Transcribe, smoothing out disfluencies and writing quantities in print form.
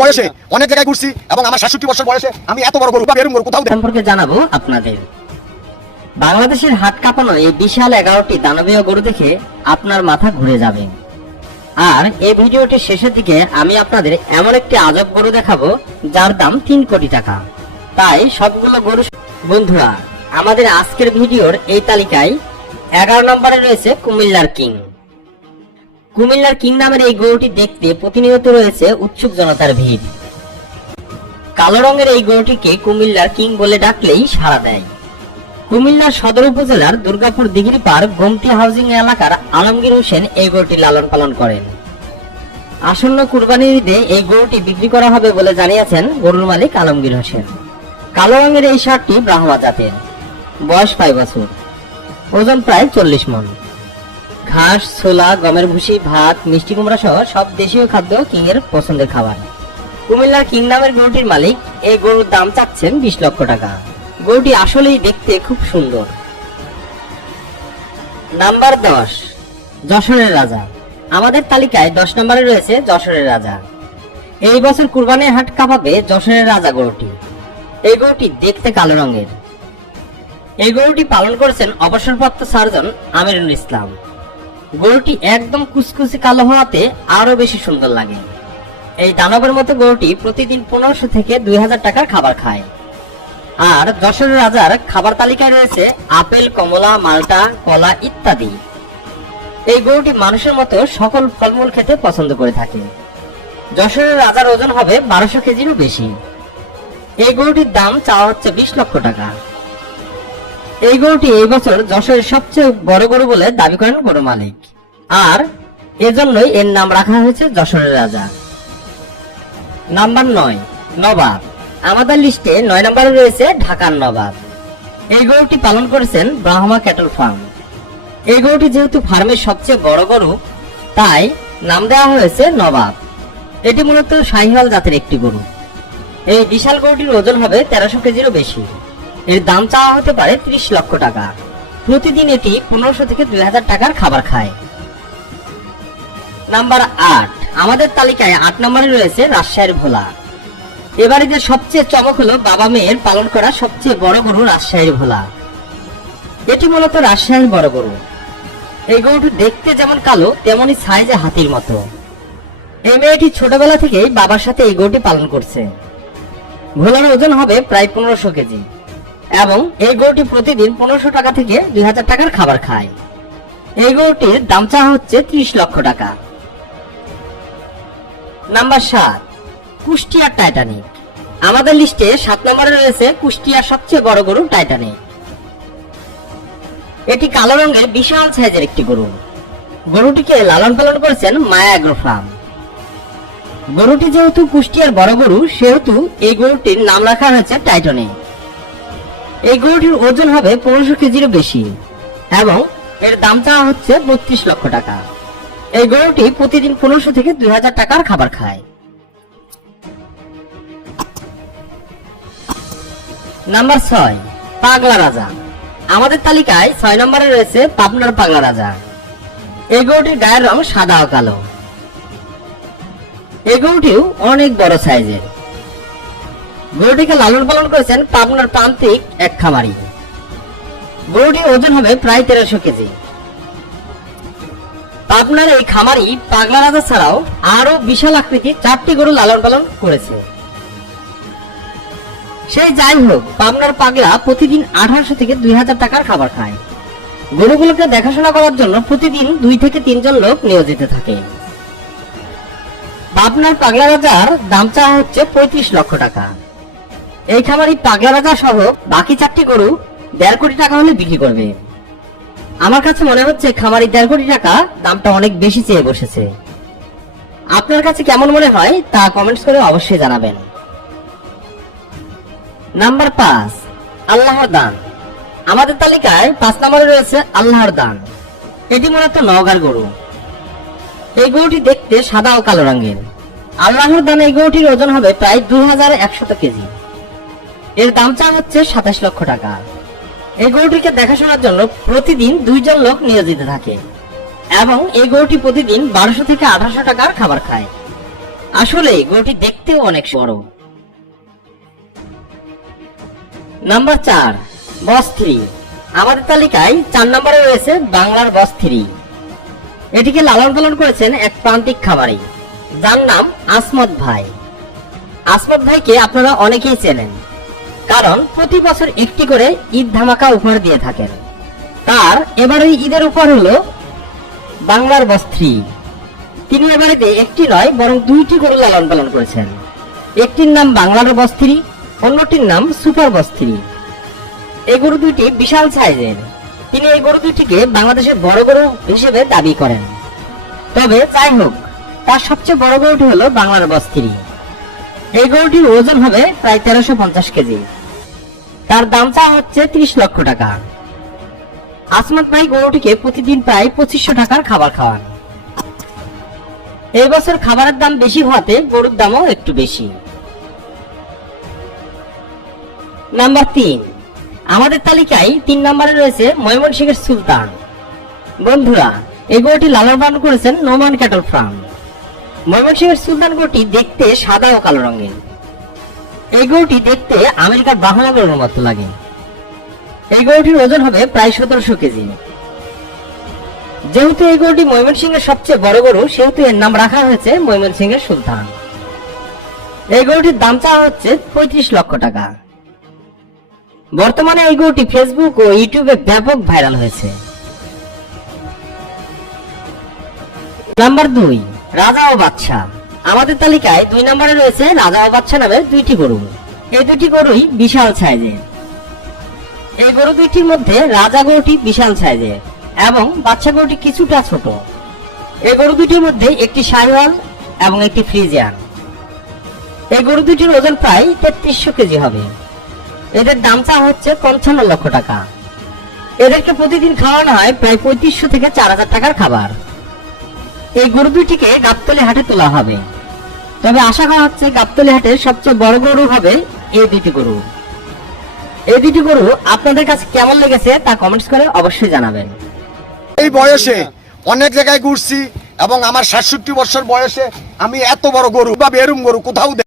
বয়সে অনেক জায়গায় ঘুরছি এবং আমার ৬৭ বছর বয়সে আমি এত বড় গরু বা এরকম গরু কোথাও সম্পর্কে জানাবো আপনাদের। বাংলাদেশের হাট কাঁপানো এই বিশাল 11টি দানবীয় গরু দেখে আপনার মাথা ঘুরে যাবে। আর এই ভিডিওটির শেষের দিকে আমি আপনাদের এমন একটি আজব গরু দেখাবো যার দাম 3 কোটি টাকা। তাই সবগুলো গরু বন্ধুরা, আমাদের আজকের ভিডিওর এই তালিকায় 11 নম্বরে রয়েছে কুমিল্লার কিং। কুমিল্লার কিং নামের এই গরুটি দেখতে প্রতিনিয়ত রয়েছে উৎসুক জনতার ভিড়। কালো রঙের এই গরুটিকে কুমিল্লার কিং বলে ডাকলেই সাড়া দেয়। কুমিল্লার সদর উপজেলার দুর্গাপুর দিঘিরপাড় গোমতি হাউজিং এলাকার আলমগীর হোসেন এই গরুটি লালন পালন করেন। আসন্ন কুরবানির ঈদে এই গরুটি বিক্রি করা হবে বলে জানিয়েছেন গরুর মালিক আলমগীর হোসেন। কালো রঙের এই ষাঁড়টি ব্রাহ্মা জাতের, বয়স 5 বছর, ওজন প্রায় 40 মণ। ঘাস, ছোলা, গমের ভুসি, ভাত, মিষ্টি কুমড়া সহ সব দেশীয় খাদ্য কিং এর পছন্দের খাবার। কুমিল্লার কিং নামের গরুটির মালিক এই গরুর দাম চাচ্ছেন 20 লক্ষ টাকা। গরুটি আসলেই দেখতে খুব সুন্দর। নাম্বার 10, যশোরের রাজা। আমাদের তালিকায় 10 নম্বরে রয়েছে যশোরের রাজা। এই বছর কুরবানির হাট কাঁপাবে যশোরের রাজা গরুটি। এই গরুটি দেখতে কালো রঙের। এই গরুটি পালন করেছেন অবসরপ্রাপ্ত সার্জন আমিরুল ইসলাম। গরুটি একদম কুচকুচে কালো হওয়াতে আরো বেশি সুন্দর লাগে। এই দানবের মতো গরুটি প্রতিদিন 1500 থেকে 2000 টাকার খাবার খায়। আর যশোরের রাজার খাবার তালিকায় রয়েছে আপেল, কমলা, মালটা, কলা ইত্যাদি। এই গরুটি মানুষের মতো সকল ফলমূল খেতে পছন্দ করে থাকে। যশোরের রাজার ওজন হবে 1200 কেজিরও বেশি। এই গরুটির দাম চাওয়া হচ্ছে 20 লক্ষ টাকা। এই গরুটি এই বছর যশোরের সবচেয়ে বড় গরু বলে দাবি করেন গরু মালিক, আর এজন্যই এর নাম রাখা হয়েছে যশোরের রাজা। নাম্বার 9, নবাব। আমাদের লিস্টে 9 নম্বরে রয়েছে ঢাকার নবাব। এই গরুটি পালন করেছেন ব্রাহ্মা ক্যাটল ফার্ম। এই গরুটি যেহেতু ফার্মের সবচেয়ে বড় গরু, তাই নাম দেওয়া হয়েছে নবাব। এটি মূলত শাহিওয়াল জাতের একটি গরু। এই বিশাল গরুটির ওজন হবে 1300 কেজিরও বেশি। এর দাম চাওয়া হতে পারে 30 লক্ষ টাকা। প্রতিদিন এটি 1500 থেকে 2000 টাকার খাবার খায়। নাম্বার 8, আমাদের তালিকায় 8 নম্বরে রয়েছে রাজশাহীর ভোলা। এবারে যে সবচেয়ে চমক হলো বাবা মেয়ের পালন করা সবচেয়ে বড় গরু রাজশাহীর ভোলা। এটি মূলত রাজশাহীর বড় গরু। এই গরুটি দেখতে যেমন কালো তেমনি সাইজে হাতির মতো। এই মেয়েটি ছোটবেলা থেকেই বাবার সাথে এই গরুটি পালন করছে। ভোলার ওজন হবে প্রায় 1500 কেজি এবং এই গরুটি প্রতিদিন 1500 টাকা থেকে 2000 টাকার খাবার খায়। এই গরুটির দাম চাওয়া হচ্ছে 30 লক্ষ টাকা। নাম্বার 7, কুষ্টিয়ার টাইটানিক। আমাদের লিস্টে 7 নম্বরে রয়েছে কুষ্টিয়ার সবচেয়ে বড় গরু টাইটানিক। এটি কালো রঙের বিশাল সাইজের একটি গরু। গরুটিকে লালন পালন করেছেন মায়া এগ্রো ফার্ম। গরুটি যেহেতু কুষ্টিয়ার বড় গরু, সেহেতু এই গরুটির নাম রাখা হয়েছে টাইটানিক। এই গরুটির ওজন হবে 1500 কেজিরও বেশি এবং এর দাম চাওয়া হচ্ছে 32 লক্ষ টাকা। এই গরুটি প্রতিদিন 1500 থেকে 2000 টাকার খাবার খায়। নাম্বার 6, পাগলা রাজা। আমাদের তালিকায় 6 নম্বরে রয়েছে পাবনার পাগলা রাজা। এই গরুটির গায়ের রং সাদা ও কালো। এই গরুটিও অনেক বড় সাইজের। গরুটিকে লালন পালন করেছেন পাবনার প্রান্তিক এক খামারি। গরুটির ওজন হবে প্রায় 1300 কেজি। পাবনার এই খামারি পাগলা রাজা ছাড়াও আরো বিশাল আকৃতির 4টি গরু লালন পালন করেছে। সেই যাই হোক, পাবনার পাগলা প্রতিদিন 1800 থেকে 2000 টাকার খাবার খায়। গরুগুলোকে দেখাশোনা করার জন্য প্রতিদিন 2 থেকে 3 জন লোক নিয়োজিত থাকে। পাবনার পাগলা রাজার দাম চাওয়া হচ্ছে 35 লক্ষ টাকা। এই খামারি পাগলা রাজা সহ বাকি 4টি গরু 1.5 কোটি টাকা হলে বিক্রি করবে। আমার কাছে মনে হচ্ছে খামারি 1.5 কোটি টাকা দামটা অনেক বেশি চেয়ে বসেছে। আপনার কাছে কেমন মনে হয় তা কমেন্টস করে অবশ্যই জানাবেন। নাম্বার 5, আল্লাহর দান। আমাদের তালিকায় 5 নম্বরে রয়েছে আল্লাহর দান। এটি মূলত নওগাঁর গরু। এই গরুটি দেখতে সাদা ও কালো রঙের। আল্লাহর দান এই গরুটির ওজন হবে প্রায় 2100 কেজি। এর দাম চাওয়া হচ্ছে 27 লক্ষ টাকা। এই গরুটিকে দেখাশোনার জন্য প্রতিদিন 2 জন লোক নিয়োজিত থাকে এবং এই গরুটি প্রতিদিন 1200 থেকে 1800 টাকার খাবার খায়। আসলে গরুটি দেখতেও অনেক বড়। নাম্বার 4, বস 3। আমাদের তালিকায় 4 নম্বরে রয়েছে বাংলার বস 3। এটিকে লালন পালন করেছেন এক প্রান্তিক খামারি, যার নাম আসমত ভাই। আসমত ভাইকে আপনারা অনেকেই চেনেন, কারণ প্রতি বছর একটি করে ঈদ ধামাকা উপহার দিয়ে থাকেন। তার এবারে ঈদের উপহার হলো বাংলার বস 3। তিনি এবারেতে একটি নয় বরং 2টি গরু লালন পালন করেছেন। একটির নাম বাংলার বস 3, অন্যটির নাম সুপার বস 3। এই গরু দুইটি বিশাল সাইজের। তিনি এই গরু দুইটিকে বাংলাদেশের বড় গরু হিসেবে দাবি করেন। তবে যাই হোক, তার সবচেয়ে বড় গরুটি হলো বাংলার বস 3। এই গরুটির ওজন হবে প্রায় 1350 কেজি। তার দাম চাওয়া হচ্ছে 30 লক্ষ টাকা। আসমত ভাই গরুটিকে প্রতিদিন প্রায় 2500 টাকার খাবার খাওয়ান। এই বছর খাবারের দাম বেশি হওয়াতে গরুর দামও একটু বেশি। নাম্বার 3, আমাদের তালিকায় 3 নম্বরে রয়েছে ময়মনসিংহের সুলতান। বন্ধুরা, এই গরুটি লালন পালন করেছেন নোমান ক্যাটল ফার্ম। ময়মনসিংহের সুলতান গরুটি দেখতে সাদা ও কালো রঙের। এই গরুটি দেখতে আমেরিকার বাহনা গরুর মতো লাগে। এই গরুটির ওজন হবে প্রায় 1700 কেজি। যেহেতু এই গরুটি ময়মনসিংহের সবচেয়ে বড় গরু, সেহেতু এর নাম রাখা হয়েছে ময়মনসিংহের সুলতান। এই গরুটির দাম চাওয়া হচ্ছে 35 লক্ষ টাকা। বর্তমানে এই গরুটি ফেসবুক ও ইউটিউবে ব্যাপক ভাইরাল হয়েছে। নাম্বার 2, রাজা ও বাদশা। আমাদের তালিকায় 2 নম্বরে রয়েছে রাজা ও বাদশা নামের 2টি গরু। এই 2টি গরুই বিশাল সাইজের। এই গরু দুইটির মধ্যে রাজা গরুটি বিশাল সাইজের এবং বাদশা গরুটি কিছুটা ছোট। এই গরু দুইটির মধ্যে একটি শাহিওয়াল এবং একটি ফ্রিজিয়ান। এই গরু দুইটির ওজন প্রায় 3300 কেজি হবে। এদের দাম চাওয়া হচ্ছে 55 লক্ষ টাকা। এদেরকে প্রতিদিন খাওয়ানো হয় প্রায় 3500 থেকে 4000 টাকার খাবার। এই গরু দুইটিকে গাবতলী হাটে তোলা হবে। তবে আশা করা হচ্ছে গাবতলী হাটের সবচেয়ে বড় গরু হবে এই 2টি গরু। এই 2টি গরু আপনাদের কাছে কেমন লেগেছে তা কমেন্টস করে অবশ্যই জানাবেন। এই বয়সে অনেক জায়গায় ঘুরছি এবং আমার 67 বছর বয়সে আমি এত বড় গরু বা এরম গরু কোথাও